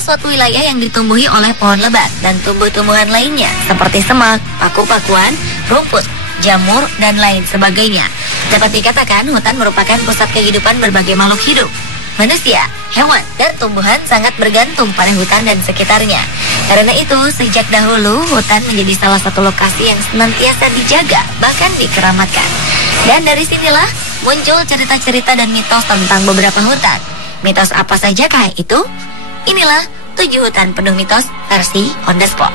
Inilah suatu wilayah yang ditumbuhi oleh pohon lebat dan tumbuh-tumbuhan lainnya seperti semak, paku-pakuan, rumput, jamur, dan lain sebagainya. Dapat dikatakan hutan merupakan pusat kehidupan berbagai makhluk hidup. Manusia, hewan, dan tumbuhan sangat bergantung pada hutan dan sekitarnya. Karena itu, sejak dahulu hutan menjadi salah satu lokasi yang senantiasa dijaga, bahkan dikeramatkan. Dan dari sinilah muncul cerita-cerita dan mitos tentang beberapa hutan. Mitos apa sajakah itu? Inilah 7 hutan penuh mitos versi On The Spot.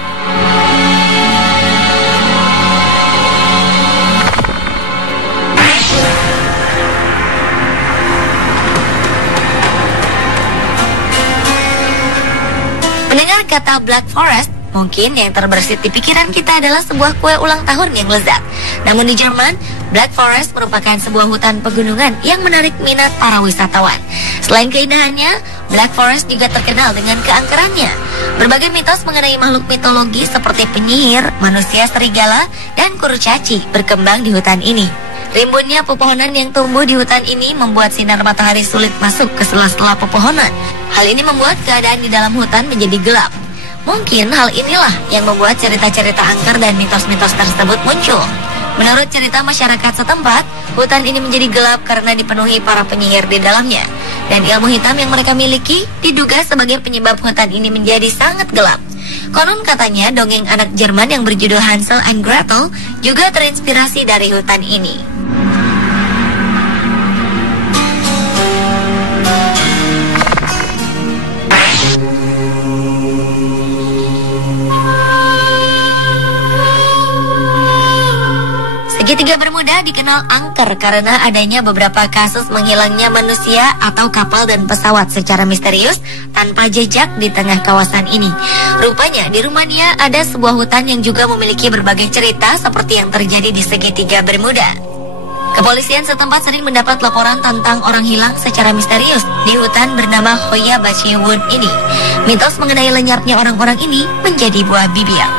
Mendengar kata Black Forest, mungkin yang terbersit di pikiran kita adalah sebuah kue ulang tahun yang lezat. Namun di Jerman, Black Forest merupakan sebuah hutan pegunungan yang menarik minat para wisatawan. Selain keindahannya, Black Forest juga terkenal dengan keangkerannya. Berbagai mitos mengenai makhluk mitologi seperti penyihir, manusia serigala, dan kurcaci berkembang di hutan ini. Rimbunnya pepohonan yang tumbuh di hutan ini membuat sinar matahari sulit masuk ke sela-sela pepohonan. Hal ini membuat keadaan di dalam hutan menjadi gelap. Mungkin hal inilah yang membuat cerita-cerita angker dan mitos-mitos tersebut muncul. Menurut cerita masyarakat setempat, hutan ini menjadi gelap karena dipenuhi para penyihir di dalamnya. Dan ilmu hitam yang mereka miliki diduga sebagai penyebab hutan ini menjadi sangat gelap. Konon katanya dongeng anak Jerman yang berjudul Hansel and Gretel juga terinspirasi dari hutan ini. Segitiga Bermuda dikenal angker karena adanya beberapa kasus menghilangnya manusia atau kapal dan pesawat secara misterius tanpa jejak di tengah kawasan ini. Rupanya di Rumania ada sebuah hutan yang juga memiliki berbagai cerita seperti yang terjadi di Segitiga Bermuda. Kepolisian setempat sering mendapat laporan tentang orang hilang secara misterius di hutan bernama Hoya Baci Wood ini. Mitos mengenai lenyapnya orang-orang ini menjadi buah bibir.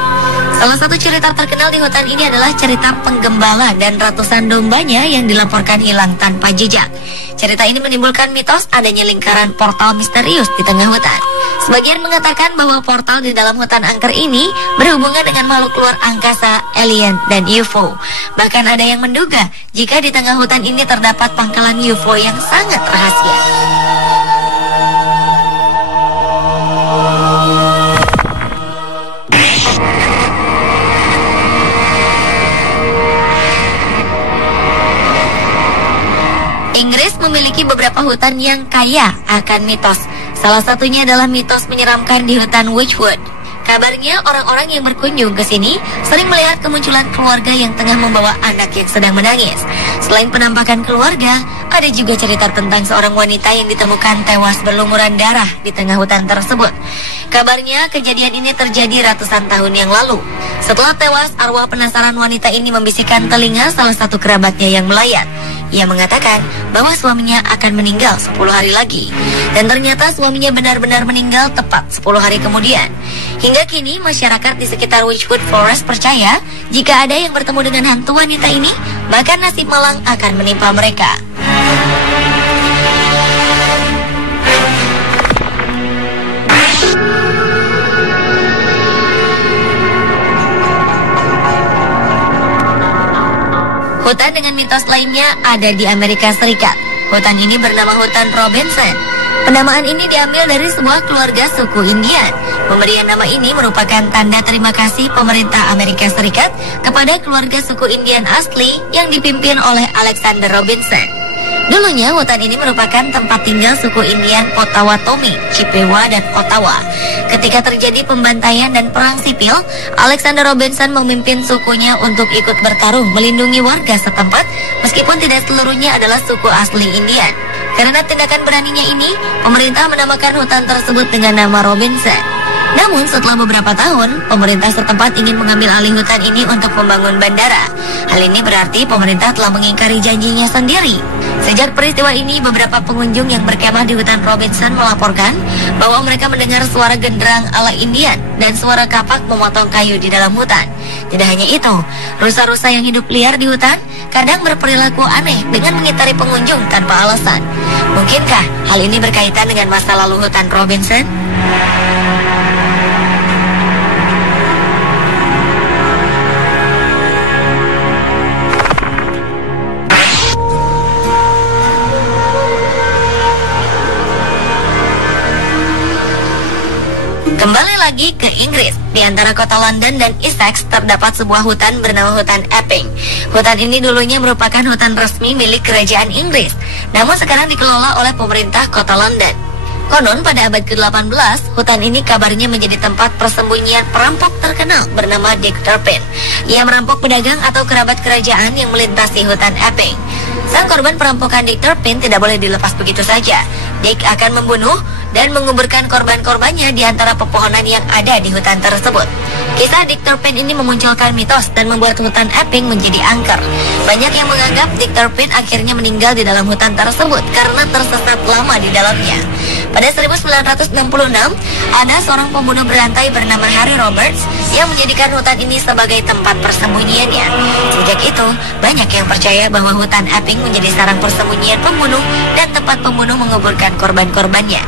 Salah satu cerita terkenal di hutan ini adalah cerita penggembala dan ratusan dombanya yang dilaporkan hilang tanpa jejak. Cerita ini menimbulkan mitos adanya lingkaran portal misterius di tengah hutan. Sebagian mengatakan bahwa portal di dalam hutan angker ini berhubungan dengan makhluk luar angkasa, alien, dan UFO. Bahkan ada yang menduga jika di tengah hutan ini terdapat pangkalan UFO yang sangat rahasia. Inggris memiliki beberapa hutan yang kaya akan mitos. Salah satunya adalah mitos menyeramkan di hutan Witchwood. Kabarnya orang-orang yang berkunjung ke sini sering melihat kemunculan keluarga yang tengah membawa anak yang sedang menangis. Selain penampakan keluarga, ada juga cerita tentang seorang wanita yang ditemukan tewas berlumuran darah di tengah hutan tersebut. Kabarnya kejadian ini terjadi ratusan tahun yang lalu. Setelah tewas, arwah penasaran wanita ini membisikkan telinga salah satu kerabatnya yang melayat. Ia mengatakan bahwa suaminya akan meninggal 10 hari lagi. Dan ternyata suaminya benar-benar meninggal tepat 10 hari kemudian. Hingga kini masyarakat di sekitar Witchwood Forest percaya jika ada yang bertemu dengan hantu wanita ini, bahkan nasib malang akan menimpa mereka. Hutan dengan mitos lainnya ada di Amerika Serikat. Hutan ini bernama Hutan Robinson. Penamaan ini diambil dari sebuah keluarga suku Indian. Pemberian nama ini merupakan tanda terima kasih pemerintah Amerika Serikat kepada keluarga suku Indian asli yang dipimpin oleh Alexander Robinson. Dulunya hutan ini merupakan tempat tinggal suku Indian Potawatomi, Chippewa, dan Ottawa. Ketika terjadi pembantaian dan perang sipil, Alexander Robinson memimpin sukunya untuk ikut bertarung melindungi warga setempat, meskipun tidak seluruhnya adalah suku asli Indian. Karena tindakan beraninya ini, pemerintah menamakan hutan tersebut dengan nama Robinson. Namun setelah beberapa tahun, pemerintah setempat ingin mengambil alih hutan ini untuk membangun bandara. Hal ini berarti pemerintah telah mengingkari janjinya sendiri. Sejak peristiwa ini, beberapa pengunjung yang berkemah di hutan Robinson melaporkan bahwa mereka mendengar suara genderang ala Indian dan suara kapak memotong kayu di dalam hutan. Tidak hanya itu, rusa-rusa yang hidup liar di hutan kadang berperilaku aneh dengan mengitari pengunjung tanpa alasan. Mungkinkah hal ini berkaitan dengan masa lalu hutan Robinson? Kembali lagi ke Inggris, di antara kota London dan Essex terdapat sebuah hutan bernama hutan Epping. Hutan ini dulunya merupakan hutan resmi milik kerajaan Inggris, namun sekarang dikelola oleh pemerintah kota London. Konon pada abad ke-18, hutan ini kabarnya menjadi tempat persembunyian perampok terkenal bernama Dick Turpin. Ia merampok pedagang atau kerabat kerajaan yang melintasi hutan Epping. Sang korban perampokan Dick Turpin tidak boleh dilepas begitu saja. Dick akan membunuh dan menguburkan korban-korbannya di antara pepohonan yang ada di hutan tersebut. Kisah Dick Turpin ini memunculkan mitos dan membuat hutan Epping menjadi angker. Banyak yang menganggap Dick Turpin akhirnya meninggal di dalam hutan tersebut karena tersesat lama di dalamnya. Pada 1966, ada seorang pembunuh berantai bernama Harry Roberts yang menjadikan hutan ini sebagai tempat persembunyiannya. Sejak itu, banyak yang percaya bahwa hutan Epping menjadi sarang persembunyian pembunuh dan tempat pembunuh menguburkan korban-korbannya.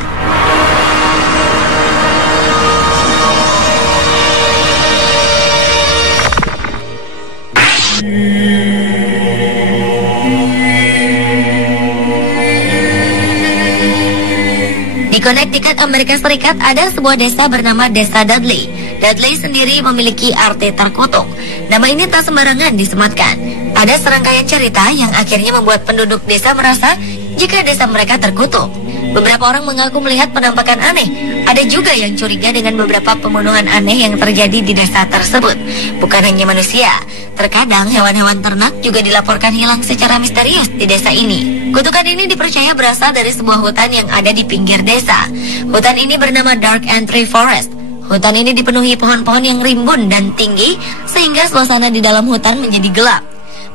Di Connecticut, Amerika Serikat, ada sebuah desa bernama Desa Dudley. Dudley sendiri memiliki arti terkutuk. Nama ini tak sembarangan disematkan. Ada serangkaian cerita yang akhirnya membuat penduduk desa merasa jika desa mereka terkutuk. Beberapa orang mengaku melihat penampakan aneh. Ada juga yang curiga dengan beberapa pembunuhan aneh yang terjadi di desa tersebut. Bukan hanya manusia, terkadang hewan-hewan ternak juga dilaporkan hilang secara misterius di desa ini. Kutukan ini dipercaya berasal dari sebuah hutan yang ada di pinggir desa. Hutan ini bernama Dark Entry Forest. Hutan ini dipenuhi pohon-pohon yang rimbun dan tinggi, sehingga suasana di dalam hutan menjadi gelap.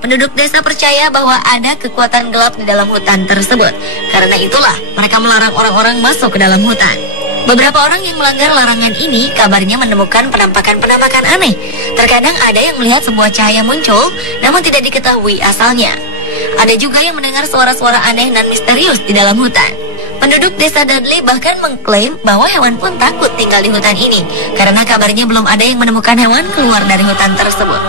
Penduduk desa percaya bahwa ada kekuatan gelap di dalam hutan tersebut. Karena itulah mereka melarang orang-orang masuk ke dalam hutan. Beberapa orang yang melanggar larangan ini kabarnya menemukan penampakan-penampakan aneh. Terkadang ada yang melihat sebuah cahaya muncul, namun tidak diketahui asalnya. Ada juga yang mendengar suara-suara aneh dan misterius di dalam hutan. Penduduk desa Dudley bahkan mengklaim bahwa hewan pun takut tinggal di hutan ini, karena kabarnya belum ada yang menemukan hewan keluar dari hutan tersebut.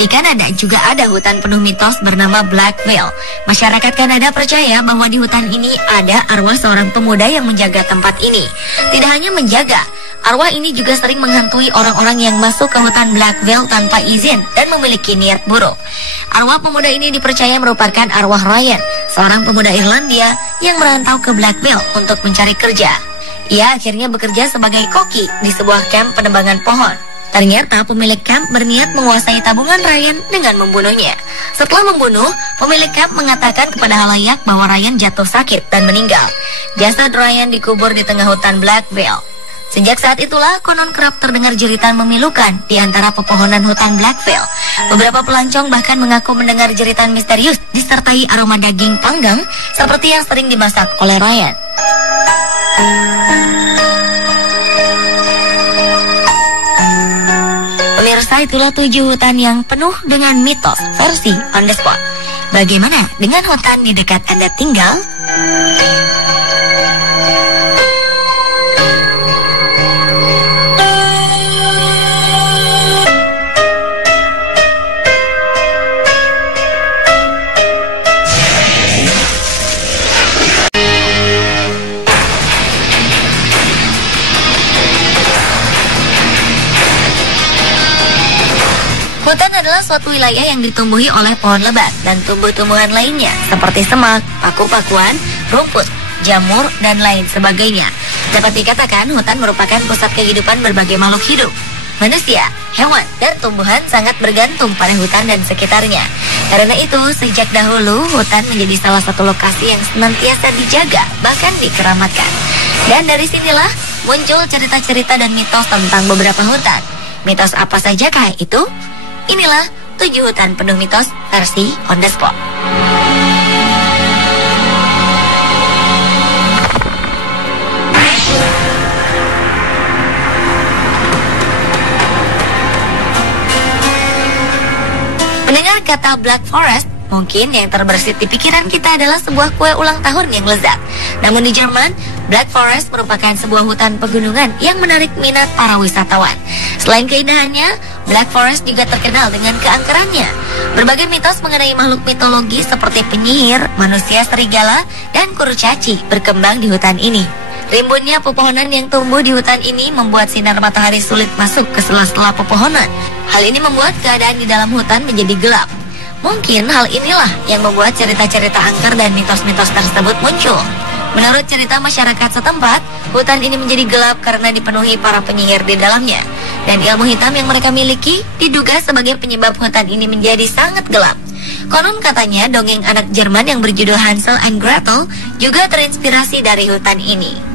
Di Kanada juga ada hutan penuh mitos bernama Blackville. Masyarakat Kanada percaya bahwa di hutan ini ada arwah seorang pemuda yang menjaga tempat ini. Tidak hanya menjaga, arwah ini juga sering menghantui orang-orang yang masuk ke hutan Blackville tanpa izin dan memiliki niat buruk. Arwah pemuda ini dipercaya merupakan arwah Ryan, seorang pemuda Irlandia yang merantau ke Blackville untuk mencari kerja. Ia akhirnya bekerja sebagai koki di sebuah kamp penebangan pohon. Ternyata pemilik kamp berniat menguasai tabungan Ryan dengan membunuhnya. Setelah membunuh, pemilik kamp mengatakan kepada halayak bahwa Ryan jatuh sakit dan meninggal. Jasad Ryan dikubur di tengah hutan Blackville. Sejak saat itulah konon kerap terdengar jeritan memilukan di antara pepohonan hutan Blackville. Beberapa pelancong bahkan mengaku mendengar jeritan misterius disertai aroma daging panggang seperti yang sering dimasak oleh Ryan. Pemirsa, itulah 7 hutan yang penuh dengan mitos versi on the spot. Bagaimana dengan hutan di dekat Anda tinggal? Hutan adalah suatu wilayah yang ditumbuhi oleh pohon lebat dan tumbuh-tumbuhan lainnya seperti semak, paku-pakuan, rumput, jamur, dan lain sebagainya. Dapat dikatakan hutan merupakan pusat kehidupan berbagai makhluk hidup. Manusia, hewan, dan tumbuhan sangat bergantung pada hutan dan sekitarnya. Karena itu, sejak dahulu hutan menjadi salah satu lokasi yang senantiasa dijaga, bahkan dikeramatkan. Dan dari sinilah muncul cerita-cerita dan mitos tentang beberapa hutan. Mitos apa sajakah itu? Inilah 7 hutan penuh mitos versi on the spot. Mendengar kata Black Forest, mungkin yang terbersit di pikiran kita adalah sebuah kue ulang tahun yang lezat. Namun di Jerman, Black Forest merupakan sebuah hutan pegunungan yang menarik minat para wisatawan. Selain keindahannya, Black Forest juga terkenal dengan keangkerannya. Berbagai mitos mengenai makhluk mitologi seperti penyihir, manusia serigala, dan kurcaci berkembang di hutan ini. Rimbunnya pepohonan yang tumbuh di hutan ini membuat sinar matahari sulit masuk ke sela-sela pepohonan. Hal ini membuat keadaan di dalam hutan menjadi gelap. Mungkin hal inilah yang membuat cerita-cerita angker dan mitos-mitos tersebut muncul. Menurut cerita masyarakat setempat, hutan ini menjadi gelap karena dipenuhi para penyihir di dalamnya. Dan ilmu hitam yang mereka miliki diduga sebagai penyebab hutan ini menjadi sangat gelap. Konon katanya dongeng anak Jerman yang berjudul Hansel and Gretel juga terinspirasi dari hutan ini.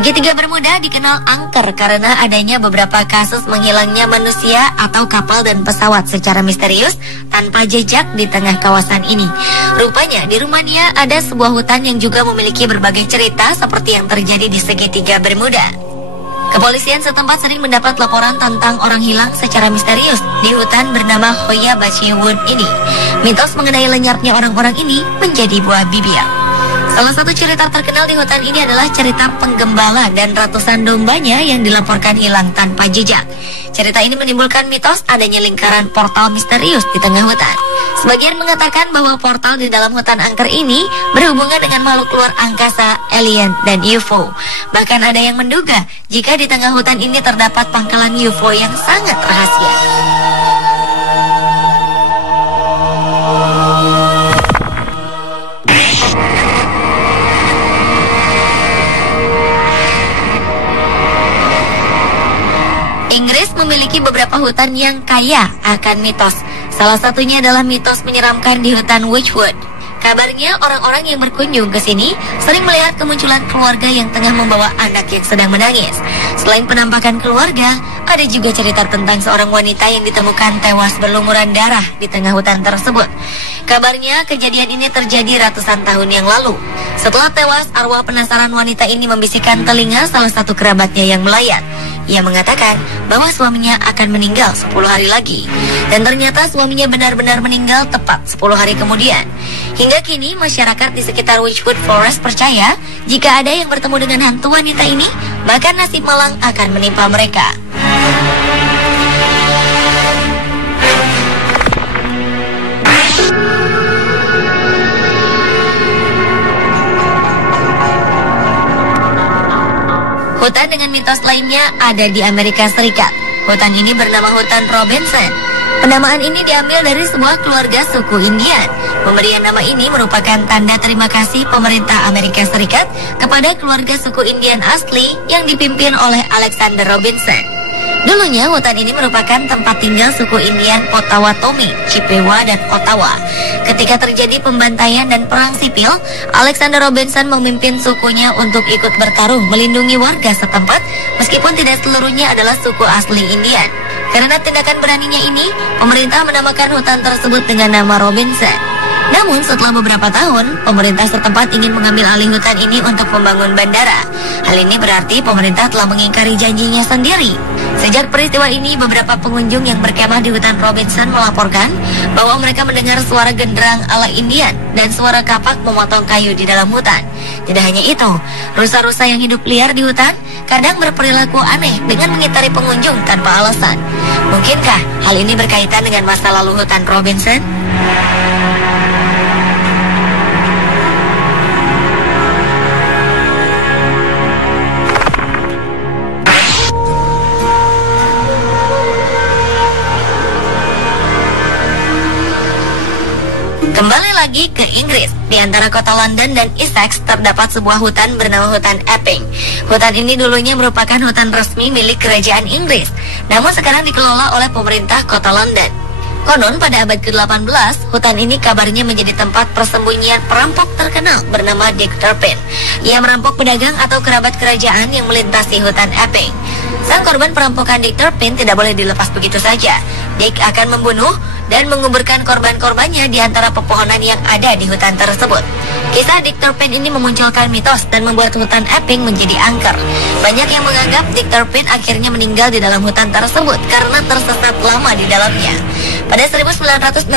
Segitiga Bermuda dikenal angker karena adanya beberapa kasus menghilangnya manusia atau kapal dan pesawat secara misterius tanpa jejak di tengah kawasan ini. Rupanya di Rumania ada sebuah hutan yang juga memiliki berbagai cerita seperti yang terjadi di Segitiga Bermuda. Kepolisian setempat sering mendapat laporan tentang orang hilang secara misterius di hutan bernama Hoya Bacië Wood ini. Mitos mengenai lenyapnya orang-orang ini menjadi buah bibir. Salah satu cerita terkenal di hutan ini adalah cerita penggembala dan ratusan dombanya yang dilaporkan hilang tanpa jejak. Cerita ini menimbulkan mitos adanya lingkaran portal misterius di tengah hutan. Sebagian mengatakan bahwa portal di dalam hutan angker ini berhubungan dengan makhluk luar angkasa, alien, dan UFO. Bahkan ada yang menduga jika di tengah hutan ini terdapat pangkalan UFO yang sangat rahasia. Inggris memiliki beberapa hutan yang kaya akan mitos. Salah satunya adalah mitos menyeramkan di hutan Witchwood. Kabarnya orang-orang yang berkunjung ke sini sering melihat kemunculan keluarga yang tengah membawa anak yang sedang menangis. Selain penampakan keluarga, ada juga cerita tentang seorang wanita yang ditemukan tewas berlumuran darah di tengah hutan tersebut. Kabarnya kejadian ini terjadi ratusan tahun yang lalu. Setelah tewas, arwah penasaran wanita ini membisikkan telinga salah satu kerabatnya yang melayat. Ia mengatakan bahwa suaminya akan meninggal 10 hari lagi. Dan ternyata suaminya benar-benar meninggal tepat 10 hari kemudian. Hingga kini masyarakat di sekitar Witchwood Forest percaya jika ada yang bertemu dengan hantu wanita ini, maka nasib malang akan menimpa mereka. Hutan dengan mitos lainnya ada di Amerika Serikat. Hutan ini bernama Hutan Robinson. Penamaan ini diambil dari sebuah keluarga suku Indian. Pemberian nama ini merupakan tanda terima kasih pemerintah Amerika Serikat kepada keluarga suku Indian asli yang dipimpin oleh Alexander Robinson. Dulunya hutan ini merupakan tempat tinggal suku Indian Potawatomi, Chippewa, dan Ottawa. Ketika terjadi pembantaian dan perang sipil, Alexander Robinson memimpin sukunya untuk ikut bertarung melindungi warga setempat meskipun tidak seluruhnya adalah suku asli Indian. Karena tindakan beraninya ini, pemerintah menamakan hutan tersebut dengan nama Robinson. Namun setelah beberapa tahun, pemerintah setempat ingin mengambil alih hutan ini untuk membangun bandara. Hal ini berarti pemerintah telah mengingkari janjinya sendiri. Sejak peristiwa ini, beberapa pengunjung yang berkemah di hutan Robinson melaporkan bahwa mereka mendengar suara genderang ala Indian dan suara kapak memotong kayu di dalam hutan. Tidak hanya itu, rusa-rusa yang hidup liar di hutan kadang berperilaku aneh dengan mengitari pengunjung tanpa alasan. Mungkinkah hal ini berkaitan dengan masa lalu hutan Robinson? Kembali lagi ke Inggris, di antara kota London dan Essex terdapat sebuah hutan bernama Hutan Epping. Hutan ini dulunya merupakan hutan resmi milik kerajaan Inggris, namun sekarang dikelola oleh pemerintah kota London. Konon pada abad ke-18, hutan ini kabarnya menjadi tempat persembunyian perampok terkenal bernama Dick Turpin. Ia merampok pedagang atau kerabat kerajaan yang melintasi hutan Epping. Sang korban perampokan Dick Turpin tidak boleh dilepas begitu saja. Dick akan membunuh dan menguburkan korban-korbannya di antara pepohonan yang ada di hutan tersebut. Kisah Dick Turpin ini memunculkan mitos dan membuat hutan Epping menjadi angker. Banyak yang menganggap Dick Turpin akhirnya meninggal di dalam hutan tersebut karena tersesat lama di dalamnya. Pada 1966,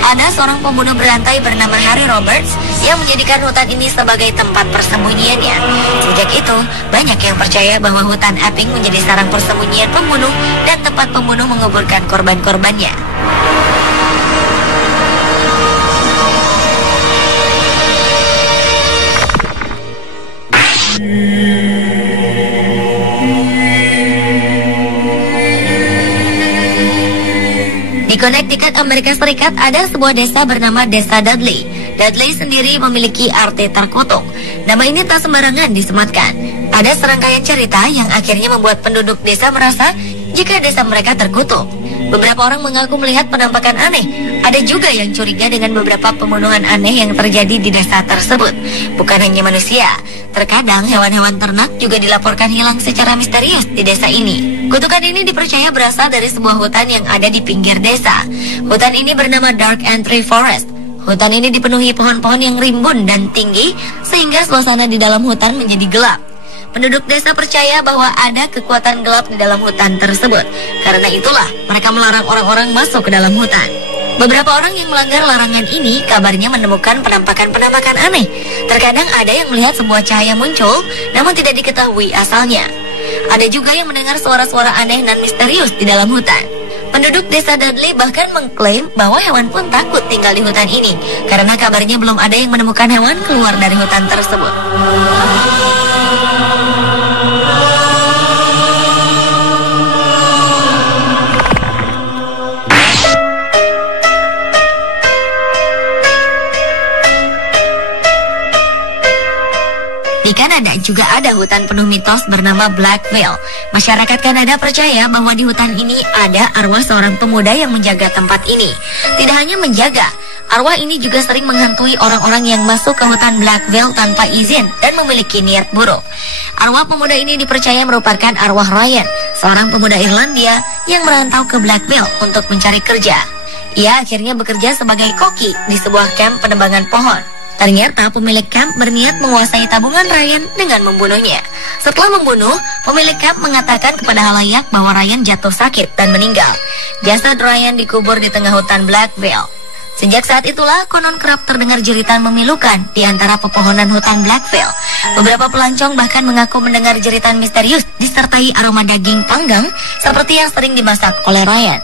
ada seorang pembunuh berantai bernama Harry Roberts yang menjadikan hutan ini sebagai tempat persembunyiannya. Sejak itu, banyak yang percaya bahwa hutan Epping menjadi sarang persembunyian pembunuh dan tempat pembunuh menguburkan korban-korbannya. Di Connecticut, Amerika Serikat, ada sebuah desa bernama Desa Dudley. Dudley sendiri memiliki arti terkutuk. Nama ini tak sembarangan disematkan. Ada serangkaian cerita yang akhirnya membuat penduduk desa merasa jika desa mereka terkutuk. Beberapa orang mengaku melihat penampakan aneh. Ada juga yang curiga dengan beberapa pembunuhan aneh yang terjadi di desa tersebut. Bukan hanya manusia, terkadang hewan-hewan ternak juga dilaporkan hilang secara misterius di desa ini. Kutukan ini dipercaya berasal dari sebuah hutan yang ada di pinggir desa. Hutan ini bernama Dark Entry Forest. Hutan ini dipenuhi pohon-pohon yang rimbun dan tinggi, sehingga suasana di dalam hutan menjadi gelap. Penduduk desa percaya bahwa ada kekuatan gelap di dalam hutan tersebut. Karena itulah mereka melarang orang-orang masuk ke dalam hutan. Beberapa orang yang melanggar larangan ini kabarnya menemukan penampakan-penampakan aneh. Terkadang ada yang melihat sebuah cahaya muncul, namun tidak diketahui asalnya. Ada juga yang mendengar suara-suara aneh dan misterius di dalam hutan. Penduduk desa Dudley bahkan mengklaim bahwa hewan pun takut tinggal di hutan ini, karena kabarnya belum ada yang menemukan hewan keluar dari hutan tersebut. Di Kanada juga ada hutan penuh mitos bernama Black Veil. Masyarakat Kanada percaya bahwa di hutan ini ada arwah seorang pemuda yang menjaga tempat ini. Tidak hanya menjaga, arwah ini juga sering menghantui orang-orang yang masuk ke hutan Black Veil tanpa izin dan memiliki niat buruk. Arwah pemuda ini dipercaya merupakan arwah Ryan, seorang pemuda Irlandia yang merantau ke Black Veil untuk mencari kerja. Ia akhirnya bekerja sebagai koki di sebuah kamp penebangan pohon. Ternyata pemilik kamp berniat menguasai tabungan Ryan dengan membunuhnya. Setelah membunuh, pemilik kamp mengatakan kepada halayak bahwa Ryan jatuh sakit dan meninggal. Jasad Ryan dikubur di tengah hutan Black Veil. Sejak saat itulah konon kerap terdengar jeritan memilukan di antara pepohonan hutan Black Veil. Beberapa pelancong bahkan mengaku mendengar jeritan misterius disertai aroma daging panggang seperti yang sering dimasak oleh Ryan.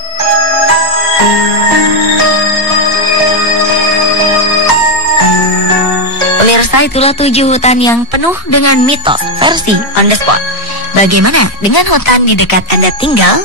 Pemirsa, itulah 7 hutan yang penuh dengan mitos versi on the spot. Bagaimana dengan hutan di dekat Anda tinggal?